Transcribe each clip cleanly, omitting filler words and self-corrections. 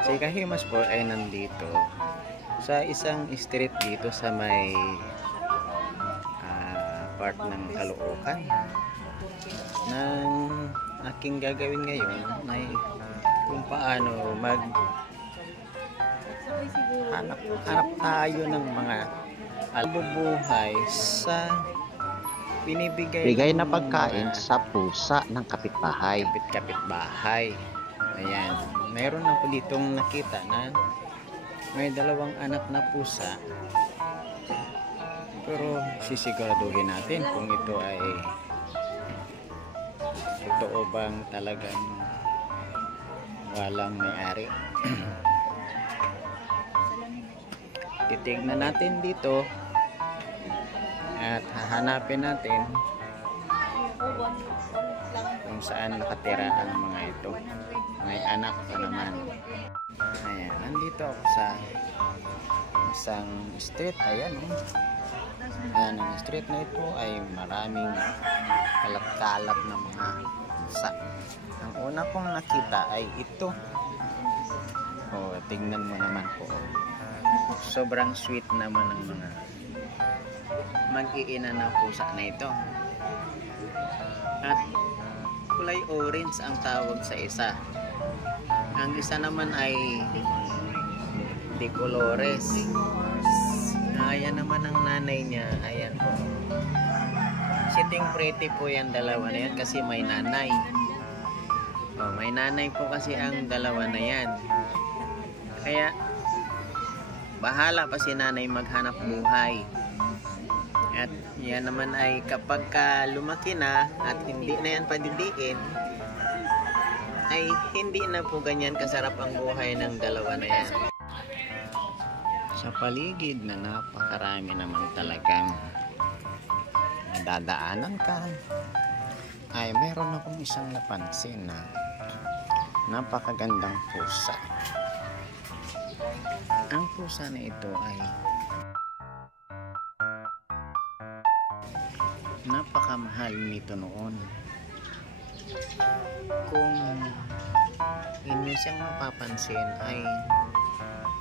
Si Kahimas po ay nandito sa isang street dito sa may part ng Caloocan. Nang aking gagawin ngayon ay kung paano hanap tayo ng mga albubuhay sa binibigay na pagkain sa pusa ng kapitbahay. Kapitbahay. Ayan. Meron ako ditong nakita na may dalawang anak na pusa. Pero sisiguraduhin natin kung ito ay totoo bang talagang walang may-ari. Titignan natin dito at hahanapin natin kung saan nakatira ang mga ito. May anak pa naman. Ayan, nandito ako sa isang street. Ayan, ayan, ang street na ito ay maraming kalat-kalat na mga pusa. Ang una kong nakita ay ito. Oh, tingnan mo naman po. Sobrang sweet naman ng mga mag-iina na pusa na ito. At kulay orange ang tawag sa isa. Ang isa naman ay de colores. Ayan naman ang nanay niya. Ayan po. Sitting pretty po yan dalawa na yan kasi may nanay. Oh, may nanay po kasi ang dalawa na yan. Kaya bahala pa si nanay maghanap buhay. At yan naman ay kapag lumaki na at hindi na yan padidiin, ay hindi na po ganyan kasarap ang buhay ng dalawa na yan. Sa paligid na napakarami naman talagang nadadaanan ka, ay meron akong isang napansin na napakagandang pusa. Ang pusa na ito ay napakamahal nito noon. Kung inyo siyang mapapansin ay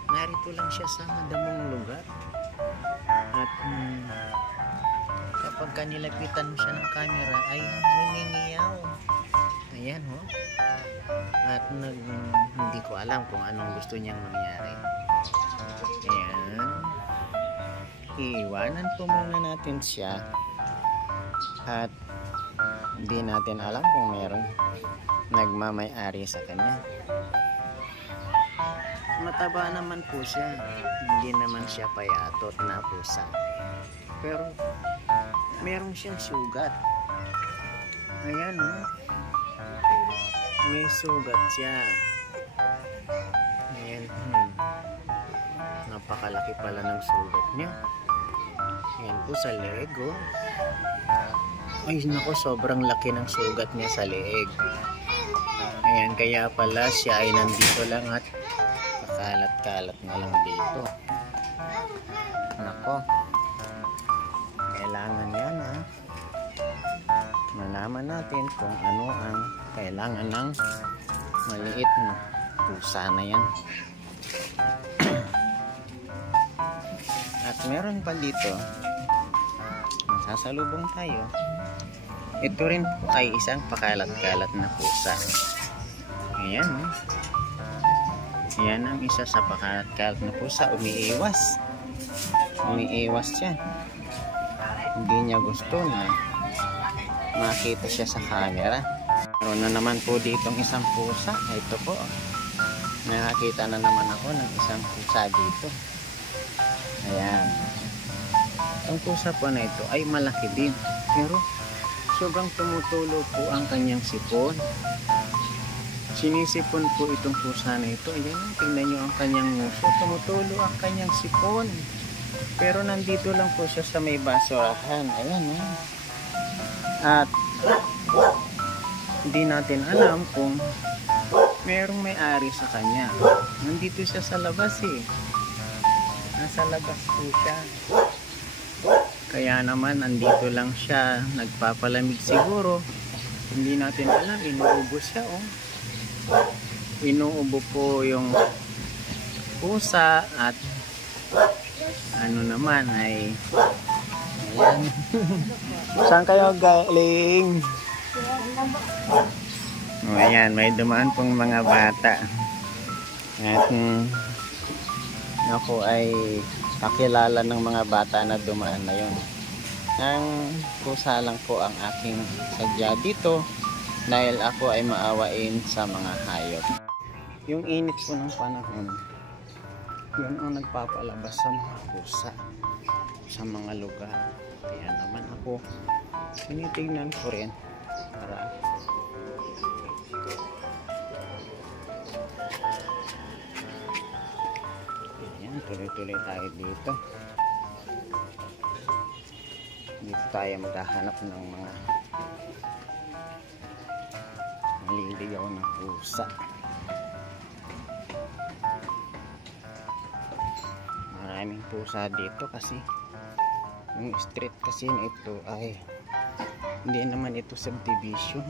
narito lang siya sa madamong lugar. At kapag kanilapitan mo siya ng camera ay naningiyaw. Ayan ho. At hindi ko alam kung anong gusto niyang mangyari. Ayan. Iiwanan po muna natin siya. At hindi natin alam kung meron nagmamay-ari sa kanya. Mataba naman po siya. Hindi naman siya payatot na pusa. Pero meron siyang sugat. Ayan o. May sugat siya. Ayan. Napakalaki pala ng sugat niya. Ayan po sa leeg o. Ay nako, sobrang laki ng sugat niya sa leeg. Ayan, kaya pala siya ay nandito lang at pakalat-kalat na lang dito. Nako, kailangan yan ha. Malaman natin kung ano ang kailangan ng maliit na pusa na yan. At meron pa dito, masasalubong tayo. Ito rin po ay isang pakalat-kalat na pusa. Ayan o. Ayan ang isa sa pakalat-kalat na pusa. Umiiwas. Umiiwas siya. Hindi niya gusto na makita siya sa camera. Meron na naman po ditong isang pusa. Ito po. Nakakita na naman ako ng isang pusa dito. Ayan. Ang pusa po na ito ay malaki din. Pero sobrang tumutulo po ang kanyang sipon. Sinisipon po itong pusa na ito. Ayan, tingnan nyo ang kanyang nguso. Tumutulo ang kanyang sipon. Pero nandito lang po siya sa may basurahan. Ayan, At hindi natin alam kung merong may-ari sa kanya. Nandito siya sa labas eh. Nasa labas po siya. Kaya naman andito lang siya, nagpapalamig siguro. Hindi natin alam, inuubos siya inuubo po yung pusa at ano naman ay ayan. Saan kayo galing? O ayan, may dumaan pong mga bata at ako ay kakilala ng mga bata na dumaan na yun. Ang pusa lang po ang aking sadya dito dahil ako ay maawain sa mga hayop. Yung init po ng panahon, yun ang nagpapalabas sa mga pusa sa mga lugar. Kaya naman ako tinitingnan ko rin para ayan, tuloy-tuloy tayo dito. Dito tayo maghahanap ng mga maliligaw na pusa. Maraming pusa dito kasi yung street kasi na ito ay hindi naman ito subdivision.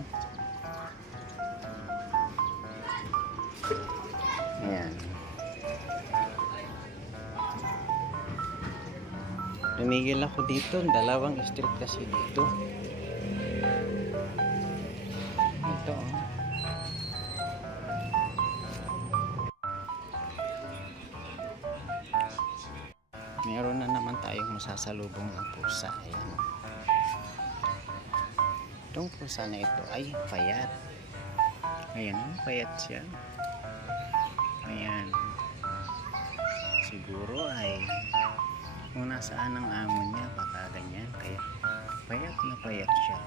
Ayan. Tumigil ako dito, dalawang street kasi dito. Ito oh. Meron na naman tayong masasalubong ng pusa. Ayan. Itong pusa na ito ay payat. Ayan, payat siya. Ayan. Siguro ay kung nasaan ang amo niya, baka ganyan. Kaya payat na payat siya.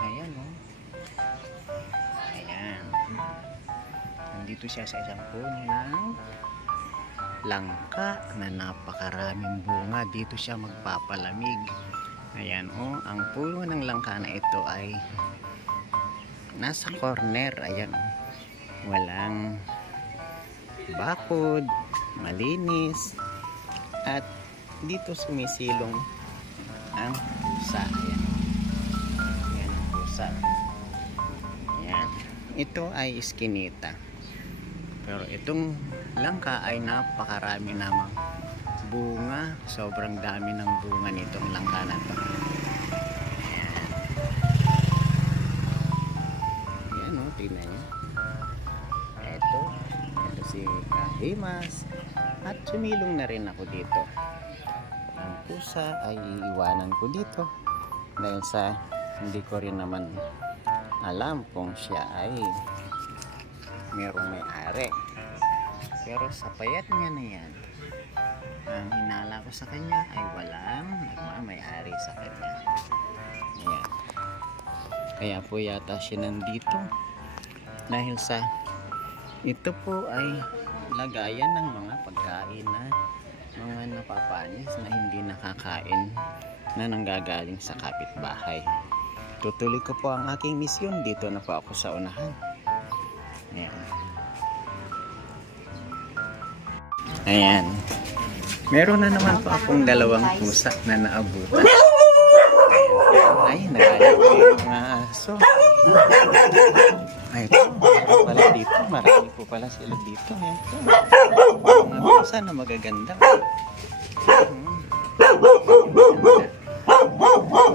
Ayan o. Ayan. Nandito siya sa isang puno ng langka na napakaraming bunga. Dito siya magpapalamig. Ayan o. Ang puno ng langka na ito ay nasa corner. Ayan o. Walang bakod, malinis, at dito sumisilong ang pusa. Ayan. Ayan ang pusa. Ayan. Ito ay iskinita. Pero itong langka ay napakarami namang bunga. Sobrang dami ng bunga nitong langka na to. Ayan. Ayan o, tingnan nyo. Ito si Kahimas. At sumilong na rin ako dito. Ang pusa ay iiwanan ko dito dahil sa hindi ko rin naman alam kung siya ay merong may-ari. Pero sa payat niya na yan, ang hinala ko sa kanya ay walang nagmamay-ari sa kanya. Ayan. Kaya po yata siya nandito dahil sa ito po ay lagayan ng mga pagkain na mga napapanis na hindi nakakain na nanggagaling sa kapitbahay. Tutuloy ko po ang aking misyon. Dito na po ako sa unahan. Ayan. Ayan. Meron na naman po akong dalawang pusa na naabutan. Ay, nagalit po yung mga aso. Ay, pala dito. Marami po pala sila dito. Ayan po. Mga pusa na magaganda.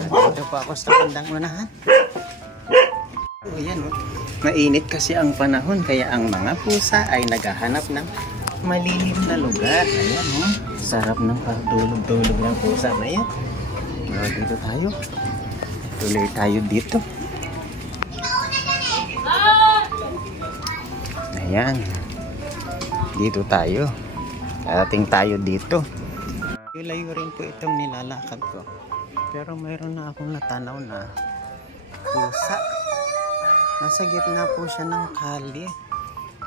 Dito po ako sa bandang unahan. Ayan o. Mainit kasi ang panahon. Kaya ang mga pusa ay naghahanap ng malihim na lugar. Ayan o. Sarap ng pagdulog-dulog ng pusa na yan. Dito tayo. Tuloy tayo dito. Ayan. Dito tayo. Karating tayo dito. Layo rin po itong nilalakad ko. Pero mayroon na akong natanaw na pusa. Nasa gitna po siya ng kali.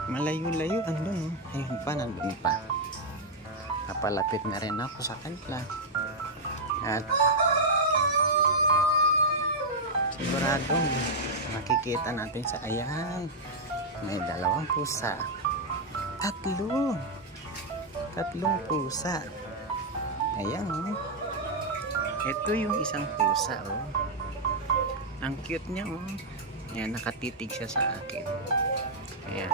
Malayo-layo. Andun. Ayun pa, nandun pa. Kapalapit na rin ako sa kanila. At siguradong makikita natin sa ayan. May dalawang pusa. Tatlong pusa. Ayan oh. Ito yung isang pusa oh. Ang cute niya oh. Ayan, nakatitig siya sa akin. Ayan.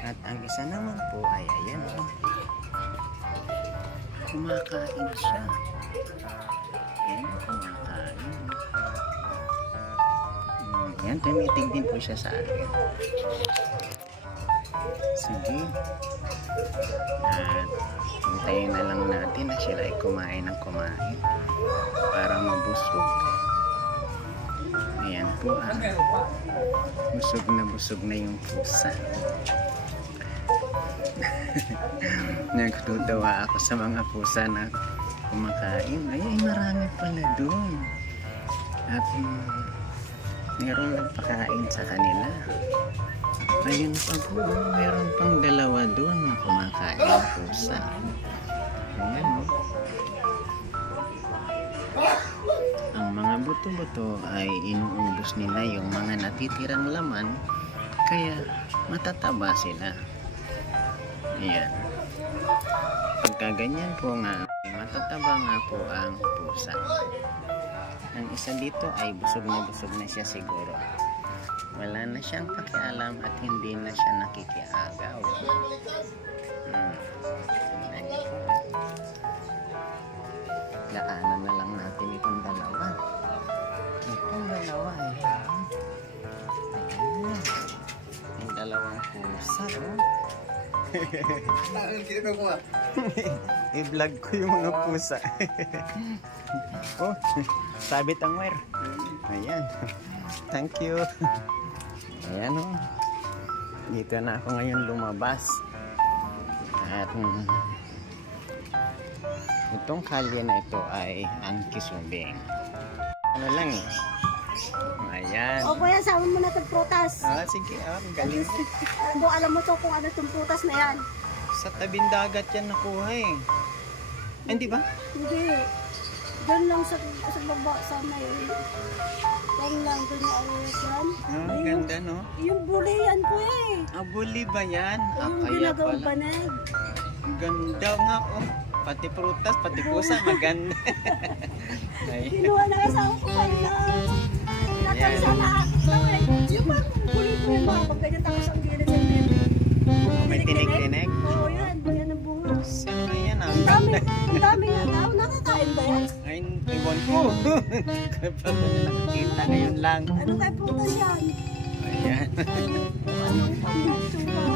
At ang isa naman po ay ayan. Kumakain siya. Ayan, kumakain. Ayan, tumitig din po siya sa akin. Sige. At hintayin na lang natin na sila ay kumain ng kumain para mabusog. Ayan po. Busog na yung pusa. Nagtutuwa ako sa mga pusa na kumakain. Ay, marami pala doon. At meron nagpakain sa kanila. Ayun pa po, meron pang dalawa doon na kumakain ng pusa. Ayan o. Ang mga buto-buto ay inuubos nila yung mga natitirang laman, kaya matataba sila. Ayan. Pagka ganyan po nga, matataba nga po ang pusa. Ang isa dito ay busog na siya siguro. Wala na siyang pakialam at hindi na siya nakikiagaw. Daanan na lang natin itong dalawa. Itong dalawa eh. Ayan. Yung dalawang pusa oh. I-vlog ko yung mga pusa. Oh, sabit ang wire. Ayan. Thank you. Ayan o. Dito na ako ngayon lumabas. At itong kalye na ito ay ang Kisubing. Ano lang eh. Ayan. O kuya, sama mo na itong prutas. Sige. Galing. Alam mo to kung ano itong prutas na yan. Sa tabing dagat yan nakuha eh. Hindi ba? Hindi. Doon lang sa baba, sa may... Doon lang, doon yung awit yan. Oh, ganda no? Yung buli yan po eh. Buli ba yan? Yung Kaya ginagawang pala. panag. Ganda nga oh. Pati prutas, pati pusa, maganda. Kinuha na asawa ko kayo na natansa na yung mga buli po yung mga pag ganyan tapos ang gilid ng nebe. May tinig-tinig? Oo yan, yan ang bunga. Saan na yan ah? Ang dami nga tao, nakakain ba yan? Ay, iwan ko. Kapag nakakita ngayon lang. Ano kay prutas yan? Ayan. Anong pangitsura?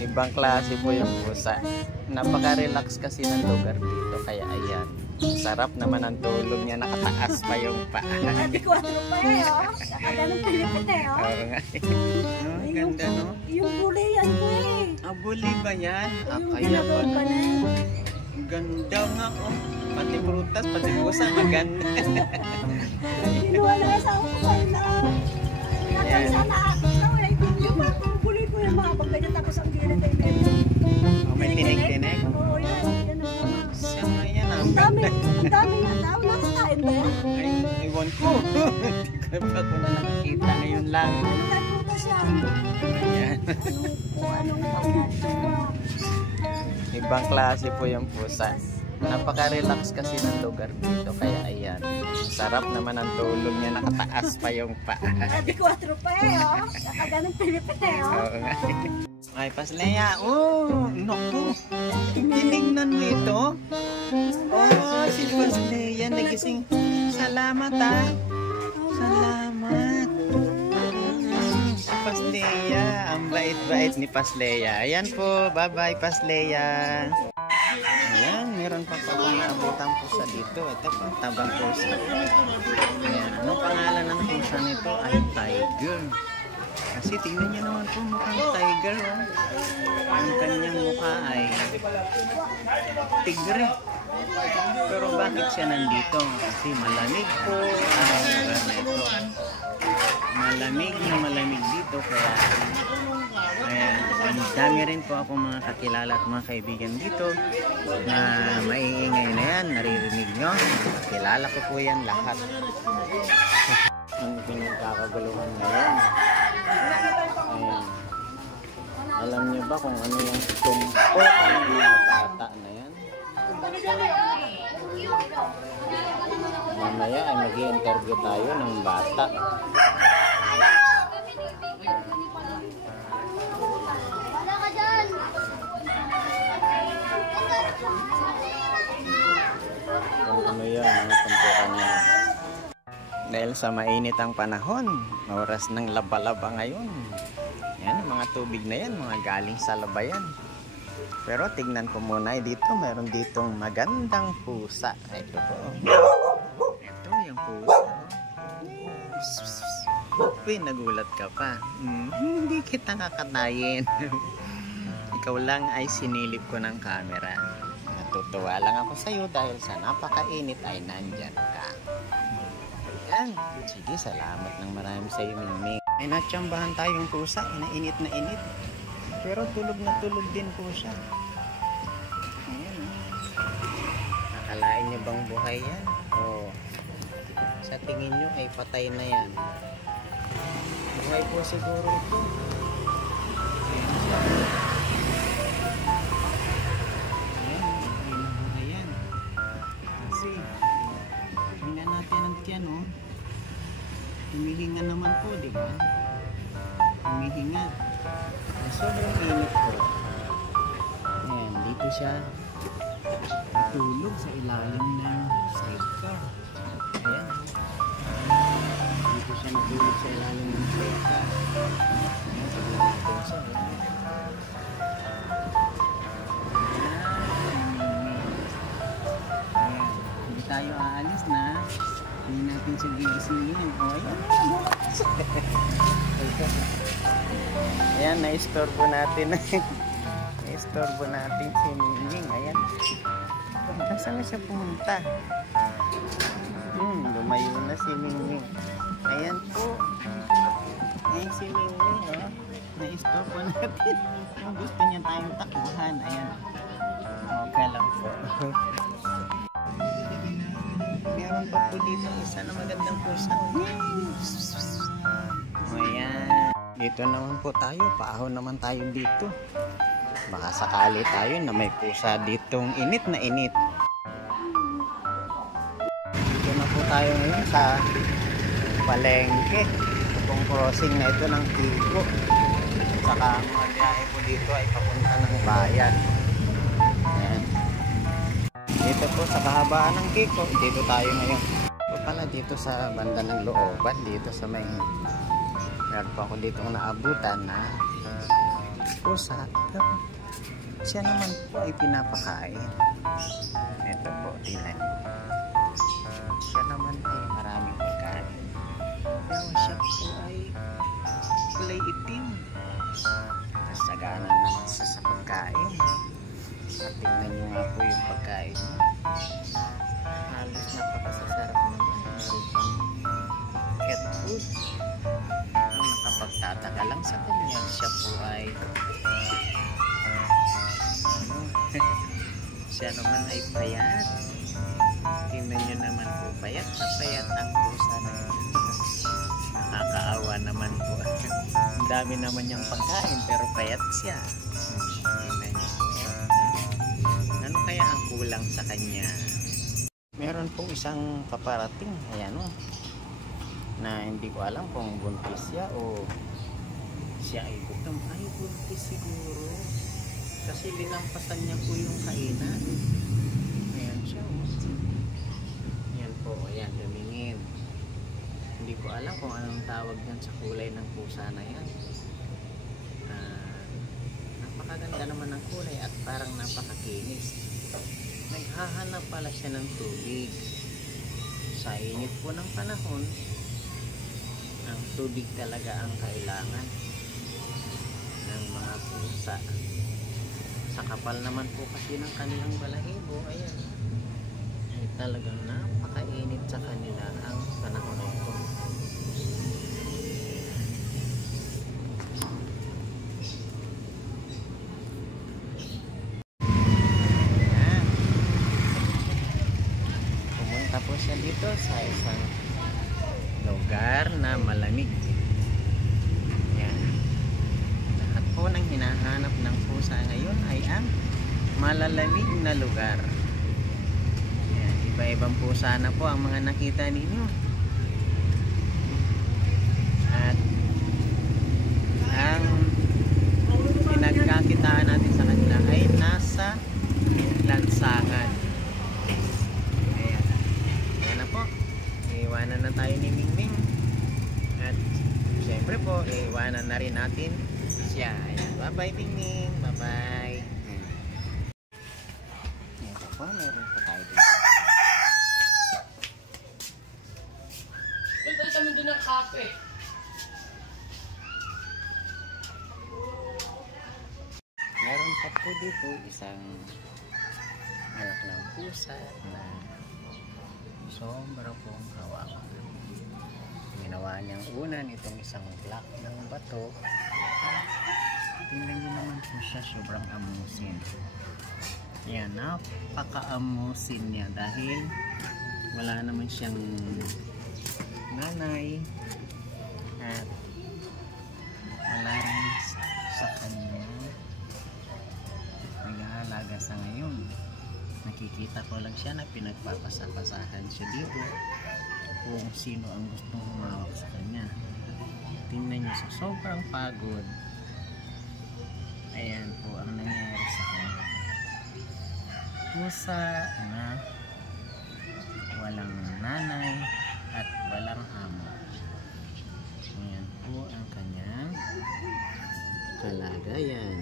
Ibang klase po yung pusa. Napaka-relax kasi ng lugar dito. Kaya ayan. Sarap naman ang tulog niya. Nakataas pa yung paa. Hindi ko atro pa eh, oh. Saka ganun pilipit eh, oh. Oo nga. Oh, ganda no? Yung buli yan po eh. Buli ba yan? Yung Kaya ginagawang pala. panag. Ganda nga oh. Pati prutas, pati pusa, maganda. Kinuha na asawa ko kayo na natansa na ako na eh. Yung mga buli po yung mga pag ganyan tapos ang gilid ng nebe. May tinig-tinig? Oo, yan. Yan ang bunga. Saan na yan ah? Ang dami nga tao, nakakain ba yan? Ay, iwan ko. Kapag ko na nakikita ngayon lang. Ano kay prutas yan? Ayan. Anong pangitsura? Ibang klase po yung pusa. Napaka-relax kasi ng lugar dito. Kaya ayan. Sarap naman ang tulog niya. Nakataas pa yung paa. Di 4 pa eh, oh. Saka ganun pilipit eh, oh. Oo nga. Ay, Pasleya. Oh, naku. Tinignan mo ito. Oh, si Pasleya. Nagising. Salamat ah. Salamat. Si Pasleya. Ang bait-bait ni Pasleya. Ayan po. Bye-bye, Pasleya. Ayan, meron pa po akong naabutang pusa dito. Ito po, tabang pusa. Ayan, anong pangalan ng pusa nito ay Tiger. Kasi tingnan niyo naman po, mukhang tiger. Oh. Ang kanyang mukha ay tigre. Pero bakit siya nandito? Kasi malamig po ang lugar na ito. Malamig dito. Kaya ayan, ang dami rin po ako mga kakilala at mga kaibigan dito na maiingay na yan. Naririnig nyo. Kilala ko po yan lahat. Ang pinagkakaguluhan ngayon. Ayan. Alam niyo ba kung ano yung tumpok ng mga bata na yan? Mamaya ay mag-i-interview tayo ng bata. Dahil sa mainit ang panahon, oras ng laba-laba ngayon. Yan, mga tubig na yan, mga galing sa labayan. Pero tignan ko muna dito, meron ditong magandang pusa. Ito po. Ito yung pusa. Uy, nagulat ka pa. Hindi kita kakatayin. Ikaw lang ay sinilip ko ng camera. Natutuwa lang ako sa'yo dahil sa napakainit ay nandyan ka. Yan. Sige, salamat ng marami sa'yo, Mingming. May natsambahan tayong pusa. Inainit na init. Pero tulog na tulog din po siya. Ayan. Nakalain niyo bang buhay yan? O sa tingin niyo ay patay na yan? Buhay po siguro ito. Ayan siya. Ayan, kasi tingnan natin ang tiyan, oh. Humihinga naman po, di ba? Humihinga. Sobrang init po. Ayan, dito siya natulog sa ilalim ng sidecar. Ayan. Dito siya natulog sa ilalim ng sidecar. Ayan, tignan natin siya. Ayan. Hindi tayo aalis na. Hindi natin siya gigisingin. O, ayan. Ayan, na-istorbo natin. Na-istorbo natin si Mingming. Ayan. Nasaan na siya pumunta? Lumayo na si Mingming. Ayan po. Ayan si Mingming, oh. Na-istorbo natin. Gusto niya tayong takbuhan. Ayan. Okay lang po. Meron pa po dito isa na magandang pusa. Ayan. Dito naman po tayo. Paahon naman tayo dito. Baka sakali tayo na may pusa ditong init na init. Dito na po tayo ngayon sa palengke. Itong crossing na ito ng Kiko. Saka ang mga biyahe po dito ay papunta ng bayan. Ayan. Dito po sa kahabaan ng Kiko. Dito tayo ngayon. Ito pala dito sa banda ng looban. Dito sa may... Meron po ako dito naabutan na pusa. Pero siya naman po ay pinapakain. Ito po, tingnan. Siya naman ay maraming pagkain. Pero siya po ay kulay itim. Nasagana naman sa pagkain. At tingnan nyo nga po yung pagkain. Halos napakasasarap naman. Meron pang cat food. Ang nakapagtataka lang sa kanya, siya po ay siya naman ay payat. Tingnan nyo naman po, payat na payat ang pusa na yun. Nakakaawa naman po. Ang dami naman niyang pagkain pero payat siya. Tingnan nyo po. Ano kaya ang kulang sa kanya? Meron pong isang paparating. Ayan o. Na hindi ko alam kung buntis siya o siya ay gutom. Ay, buntis siguro. Kasi linampasan niya po yung kainan. Ayan siya, oh. Ayan po, ayan, lumingin. Hindi ko alam kung anong tawag yan sa kulay ng pusa na yan. Napakaganda naman ng kulay at parang napakakinis. Naghahanap pala siya ng tubig. Sa init po ng panahon, ang tubig talaga ang kailangan ng mga pusa. Sa kapal naman po kasi ng kanilang balahibo, ayan, ay talagang napakainit sa kanila ang panahon na ito. Ayan. Pumunta po siya dito sa isang lugar na malamig. Po nang hinahanap ng pusa ngayon ay ang malalamig na lugar. Ayan, iba-ibang pusa na po ang mga nakita ninyo. At ang pinagkakitaan natin sa kanila ay nasa lansangan. Ayan. Ayan na po. Iwanan na tayo ni Ming. Bye-bye, Ning. Bye-bye. Ito po, meron po tayo dito. Punta kami doon ng kape. Meron pa po dito isang anak ng pusa na sobra pong kawawa. Ginawa niyang unan itong isang block ng bato. Tingnan niyo naman po siya, sobrang amusin. Yan, napaka-amusin niya dahil wala naman siyang nanay at wala rin sa kanya nag-aalaga sa ngayon. Nakikita ko lang siya na pinagpapasapasahan siya dito kung sino ang gustong humawak sa kanya. Tingnan niyo sa sobrang pagod. Ayan po ang nangyayari sa kanya. Pusa na walang nanay at walang amo. Ayan po ang kanyang kalagayan.